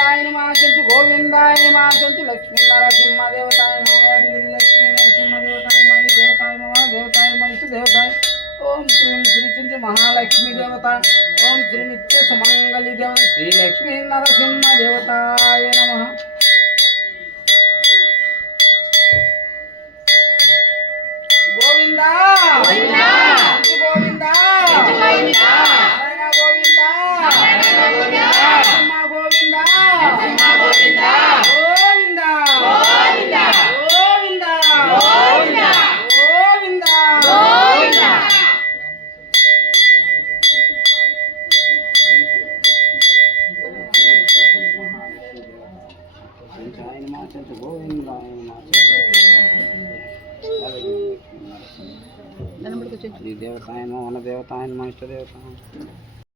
గోవిందాయ నమః చెంచు గోవిందాయ నమః చెంచు లక్ష్మీ నరసింహ దేవతాయ నమః యాదగిరి లక్ష్మీ నరసింహ దేవతాయ నమః దేవతాయ నమః దేవతాయ నమః ఇష్ట దేవతాయ ఓం శ్రీం శ్రీ చెంచు మహాలక్ష్మీ దేవత ఓం శ్రీ నిత్య సుమంగళి దేవత శ్రీ లక్ష్మీ నరసింహ దేవతాయ నమః గోవిందా గోవిందా గోవిందా గోవిందా గోవిందా గోవిందా గోవిందా గోవిందా గోవిందా గోవిందా గోవిందా గోవిందా దేవతాయన వన దేవతాయన ఇష్ట దేవత